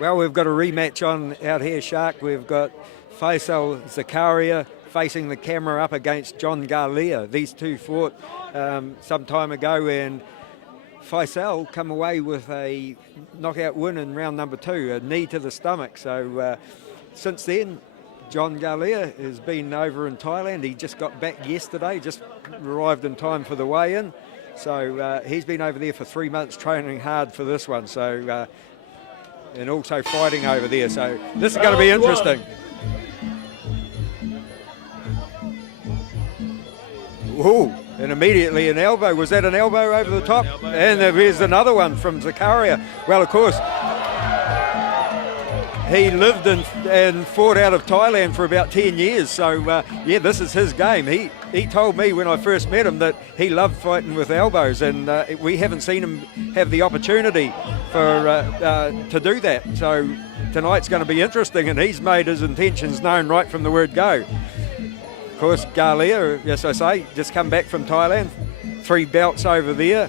Well, we've got a rematch on out here, Shark. We've got Faisal Zakaria facing the camera up against John Gallia. These two fought some time ago, and Faisal come away with a knockout win in round number 2, a knee to the stomach. So since then, John Gallia has been over in Thailand. He just got back yesterday, just arrived in time for the weigh-in. So he's been over there for 3 months training hard for this one. So and also fighting over there. So this is going to be interesting. Ooh, and immediately an elbow. Was that an elbow over the top? And there's another one from Zakaria. Well, of course, he lived and fought out of Thailand for about 10 years. So, yeah, this is his game. He told me when I first met him that he loved fighting with elbows, and we haven't seen him have the opportunity to do that. So tonight's going to be interesting, and he's made his intentions known right from the word go. Of course, Gallia, as I say, just come back from Thailand, 3 belts over there.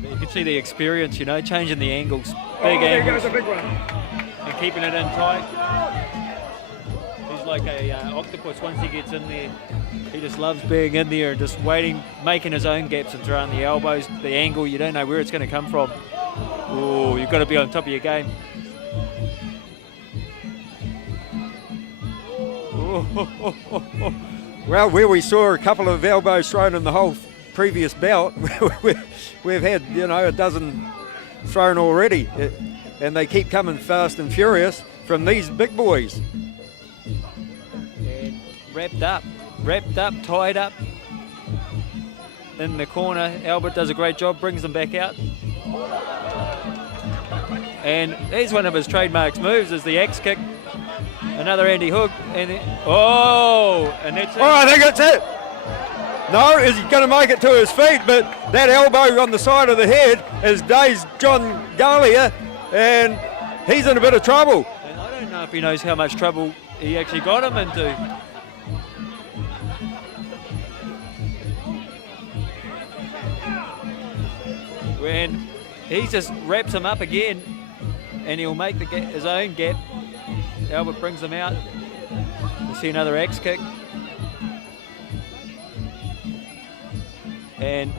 You can see the experience, you know, changing the angles, big angles, there goes a big one, and keeping it in tight. He's like a octopus. Once he gets in there, he just loves being in there and just waiting, making his own gaps and throwing the elbows, the angle. You don't know where it's going to come from. Oh, you've got to be on top of your game. Well, where we saw a couple of elbows thrown in the whole previous bout, we've had, you know, a dozen thrown already, and they keep coming fast and furious from these big boys. And wrapped up, tied up in the corner. Albert does a great job, brings them back out. And here's one of his trademark moves, is the axe kick. Another Andy hook, and and that's it. Oh, I think that's it. No, he's going to make it to his feet, but that elbow on the side of the head has dazed John Gallia, and he's in a bit of trouble. And I don't know if he knows how much trouble he actually got him into. When he just wraps him up again, and he'll make his own gap. Albert brings them out. You see another axe kick. And,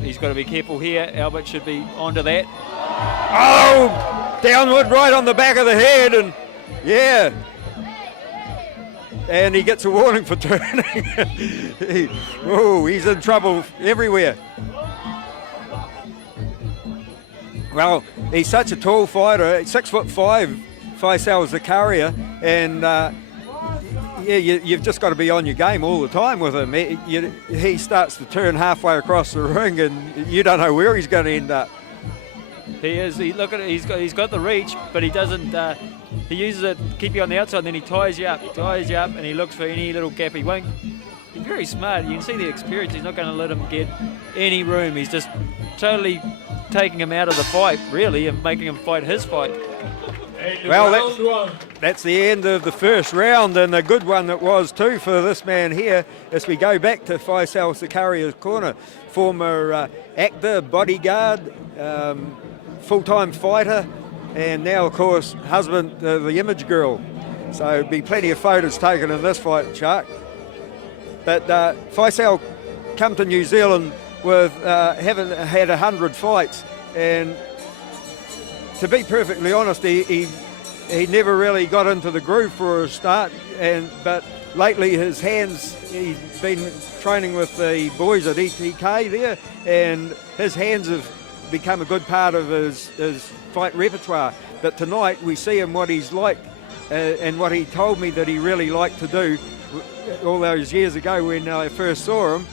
he's got to be careful here. Albert should be onto that. Oh, downward right on the back of the head, and yeah. And he gets a warning for turning. He's in trouble everywhere. Well, he's such a tall fighter, 6'5", Faisal Zakaria, and yeah, you've just got to be on your game all the time with him. He starts to turn halfway across the ring, and you don't know where he's going to end up. He is. Look at it. He's got the reach, but he doesn't. He uses it to keep you on the outside, and then he ties you up, and he looks for any little gap. He won't. He's very smart. You can see the experience. He's not going to let him get any room. He's just totally taking him out of the fight, really, and making him fight his fight. Well, that's the end of the first round, and a good one that was too for this man here. As we go back to Faisal Zakaria's corner, former actor, bodyguard, full-time fighter, and now, of course, husband of the image girl. So there'll be plenty of photos taken in this fight, Shark. But Faisal come to New Zealand with having had 100 fights, and to be perfectly honest, he never really got into the groove for a start, but lately his hands, he's been training with the boys at ETK there, and his hands have become a good part of his fight repertoire. But tonight we see him what he's like, and what he told me that he really liked to do all those years ago when I first saw him,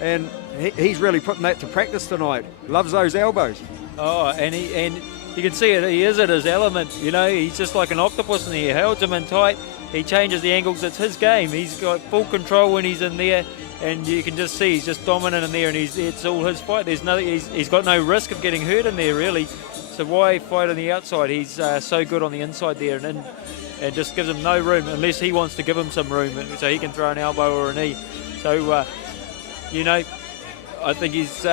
and he's really putting that to practice tonight. Loves those elbows. Oh, and you can see it. He is at his element. You know, he's just like an octopus, and he holds him in tight. He changes the angles. It's his game. He's got full control when he's in there, and you can just see he's just dominant in there, and it's all his fight. There's nothing. He's got no risk of getting hurt in there, really. So why fight on the outside? He's so good on the inside there, and just gives him no room unless he wants to give him some room, so he can throw an elbow or a knee. So, you know, I think he's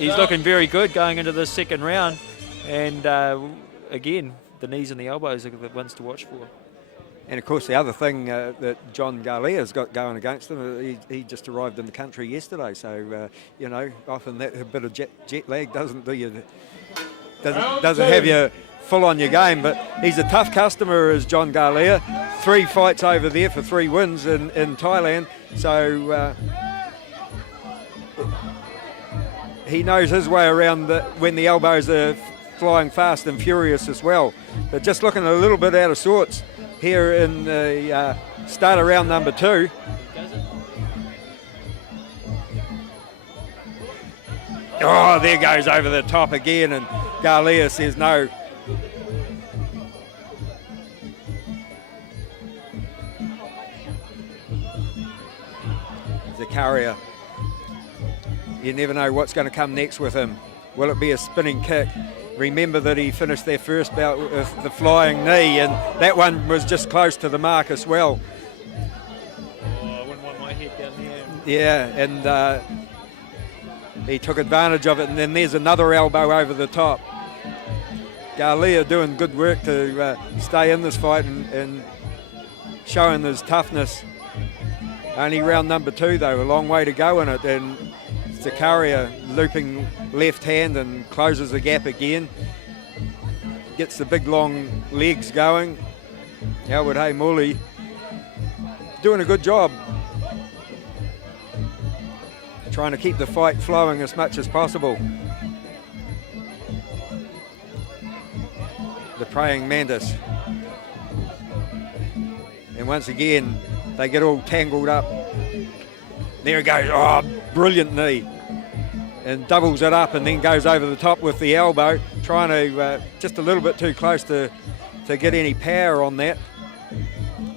he's looking very good going into the second round. And again, the knees and the elbows are the ones to watch for. And of course, the other thing that John Gallia's got going against him, he just arrived in the country yesterday. So often that a bit of jet lag doesn't have you full on your game. But he's a tough customer, as John Gallia. 3 fights over there for 3 wins in Thailand. So he knows his way around when the elbows are flying fast and furious as well. But just looking a little bit out of sorts here in the start of round number 2. Oh, there goes over the top again, and Gallia says no. Zakaria. You never know what's going to come next with him. Will it be a spinning kick? Remember that he finished their first bout with the flying knee, and that one was just close to the mark as well. Oh, I wouldn't want my head down there. Yeah, and he took advantage of it, and then there's another elbow over the top. Gallia doing good work to stay in this fight and showing his toughness. Only round number 2 though, a long way to go in it, and Zakaria looping left hand and closes the gap again. Gets the big long legs going. Albert Haymuli doing a good job. Trying to keep the fight flowing as much as possible. The praying mantis. And once again, they get all tangled up. There it goes. Oh, brilliant knee. And doubles it up and then goes over the top with the elbow, trying to just a little bit too close to get any power on that.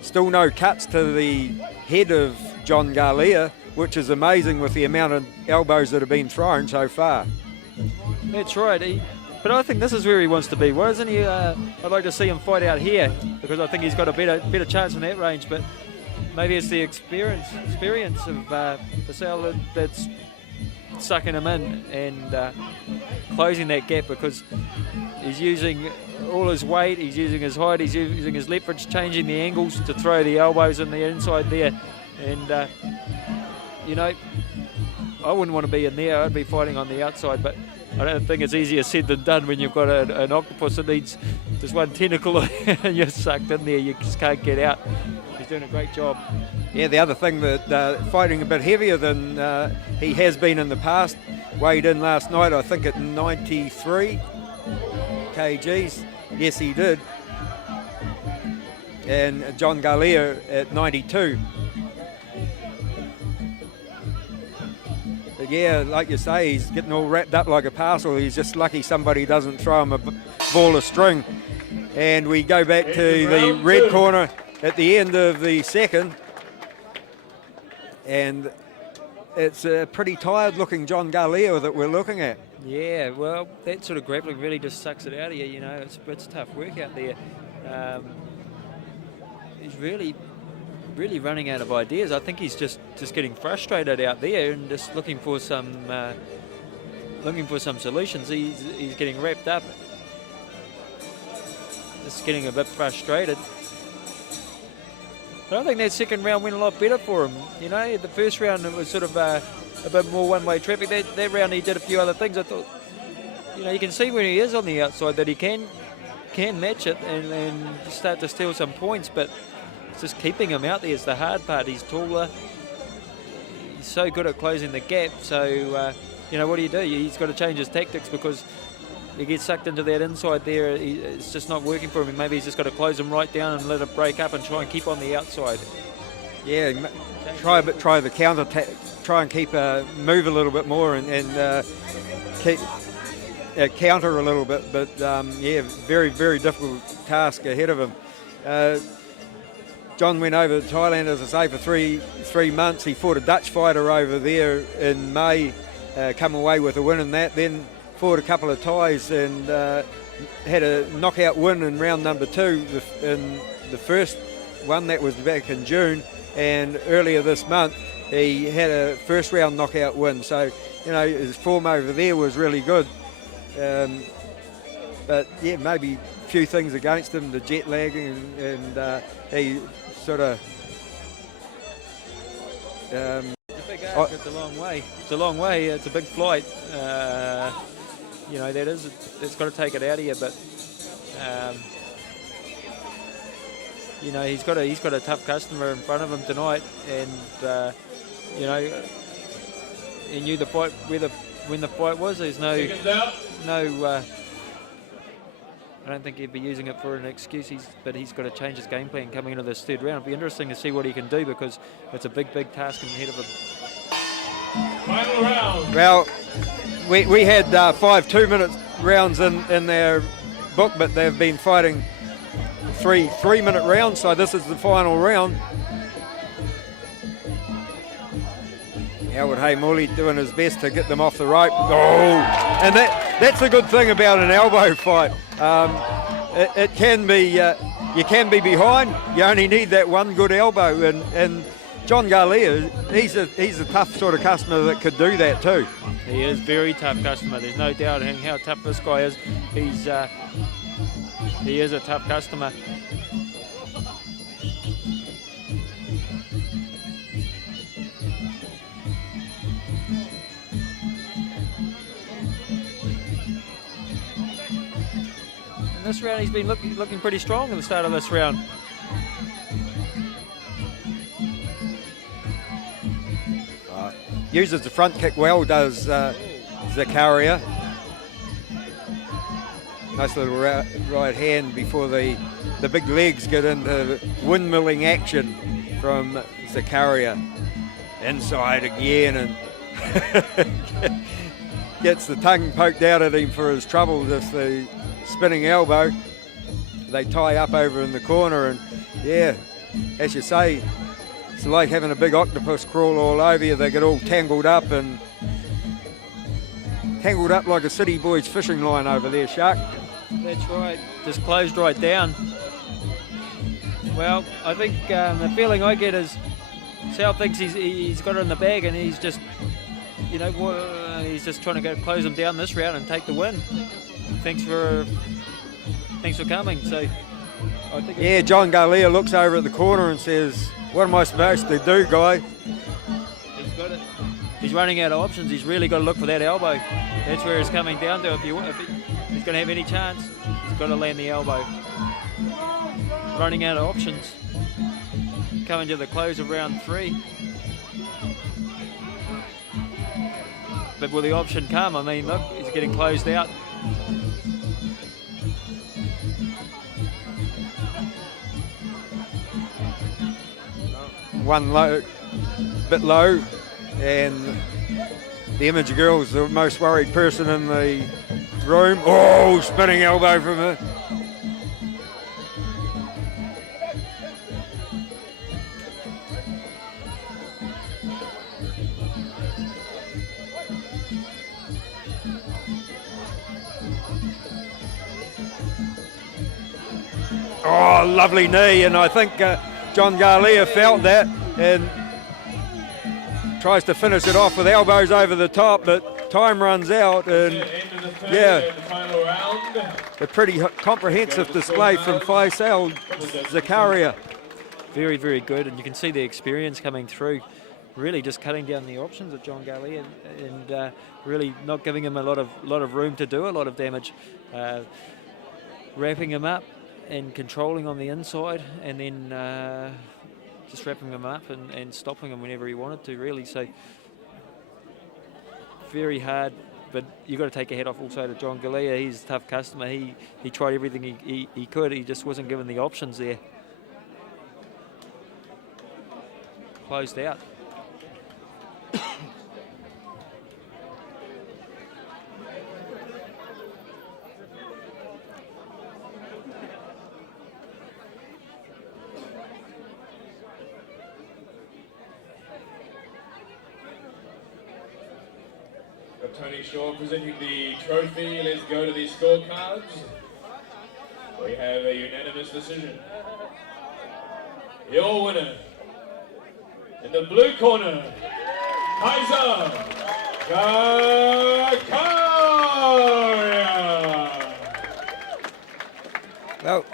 Still no cuts to the head of John Gallia, which is amazing with the amount of elbows that have been thrown so far. That's right. But I think this is where he wants to be. Why isn't he? I'd like to see him fight out here, because I think he's got a better chance in that range. But maybe it's the experience of Faisal that's sucking him in and closing that gap, because he's using all his weight, he's using his height, he's using his leverage, changing the angles to throw the elbows in the inside there. And I wouldn't want to be in there. I'd be fighting on the outside, but I don't think it's easier said than done when you've got an octopus that needs just one tentacle and you're sucked in there. You just can't get out. He's doing a great job. Yeah, the other thing that fighting a bit heavier than he has been in the past. Weighed in last night, I think, at 93 kgs. Yes, he did. And John Gallia at 92. But yeah, like you say, he's getting all wrapped up like a parcel. He's just lucky somebody doesn't throw him a ball of string. And we go back to the red corner at the end of the second. And it's a pretty tired-looking John Gallia that we're looking at. Yeah, well, that sort of grappling really just sucks it out of you. You know, it's tough work out there. He's really running out of ideas. I think he's just getting frustrated out there and just looking for some solutions. He's getting wrapped up, just getting a bit frustrated. But I think that second round went a lot better for him. You know, the first round it was sort of a bit more one-way traffic. That round he did a few other things. I thought, you know, you can see when he is on the outside that he can match it and start to steal some points, but it's just keeping him out there is the hard part. He's taller. He's so good at closing the gap. So, you know, what do? He's got to change his tactics, because he gets sucked into that inside there. It's just not working for him. Maybe he's just got to close him right down and let it break up and try and keep on the outside. Yeah, try the counter, try and keep move a little bit more and keep counter a little bit. But yeah, very, very difficult task ahead of him. John went over to Thailand, as I say, for three months. He fought a Dutch fighter over there in May, come away with a win in that. Then fought a couple of Thais and had a knockout win in round number 2 in the first one. That was back in June. And earlier this month, he had a first round knockout win. So his form over there was really good. But yeah, maybe a few things against him, the jet lagging, and he sort of. It's a big arc, it's a long way. It's a long way. It's a big flight. It's got to take it out of you, but. He's got a tough customer in front of him tonight, and he knew the fight when the fight was. There's no. I don't think he'd be using it for an excuse. But he's got to change his game plan coming into this third round. It'll be interesting to see what he can do because it's a big task ahead of him. Final round. Well, we had 5 2-minute rounds in their book, but they've been fighting 3-minute rounds, so this is the final round. Howard Haymuli doing his best to get them off the rope. Oh, and that's the good thing about an elbow fight. It can be, you can be behind, you only need that one good elbow, and John Gallia, he's a tough sort of customer that could do that too. He is very tough customer, there's no doubt in how tough this guy is. He is a tough customer. In this round, he's been looking pretty strong at the start of this round. Uses the front kick well, does Zakaria. Nice little right hand before the big legs get into windmilling action from Zakaria. Inside again, and gets the tongue poked out at him for his trouble with the spinning elbow. They tie up over in the corner, and yeah, as you say, it's like having a big octopus crawl all over you. They get all tangled up like a city boy's fishing line over there, Shark. That's right, just closed right down. Well, I think the feeling I get is Sal thinks he's got it in the bag, and he's just, he's just trying to close him down this round and take the win. Thanks for coming. So, I think. Yeah, John Gallia looks over at the corner and says, "What am I supposed to do, guy?" He's got it. He's running out of options. He's really got to look for that elbow. That's where it's coming down to. If he's going to have any chance, he's got to land the elbow. Running out of options. Coming to the close of round 3. But will the option come? I mean, look, he's getting closed out. One bit low, and the Image Girl's the most worried person in the room. Oh, spinning elbow from her. Oh, lovely knee, and I think John Gallia felt that and tries to finish it off with elbows over the top, but time runs out, and yeah, a pretty comprehensive display from Faisal Zakaria. Very, very good, and you can see the experience coming through. Really just cutting down the options of John Gallia and really not giving him a lot of room to do a lot of damage, wrapping him up and controlling on the inside, and then just wrapping him up and stopping him whenever he wanted to, really. So very hard, but you've got to take your head off also to John Gallia. He's a tough customer. He tried everything he could. He just wasn't given the options there. Closed out. Tony Shaw presenting the trophy. Let's go to the scorecards. We have a unanimous decision. Your winner, in the blue corner, Faisal Zakaria. Well,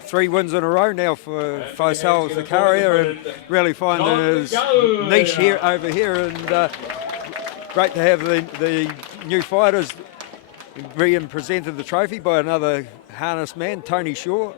3 wins in a row now for Faisal Zakaria, and really finding his niche here over here, and great to have the new fighters being presented the trophy by another harness man, Tony Shaw.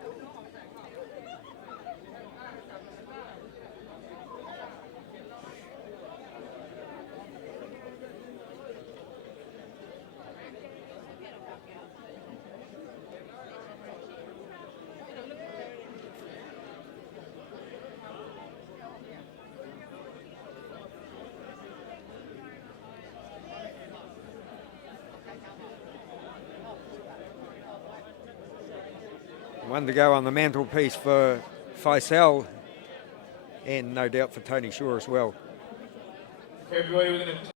One to go on the mantelpiece for Faisal, and no doubt for Tony Shaw as well. Everybody within a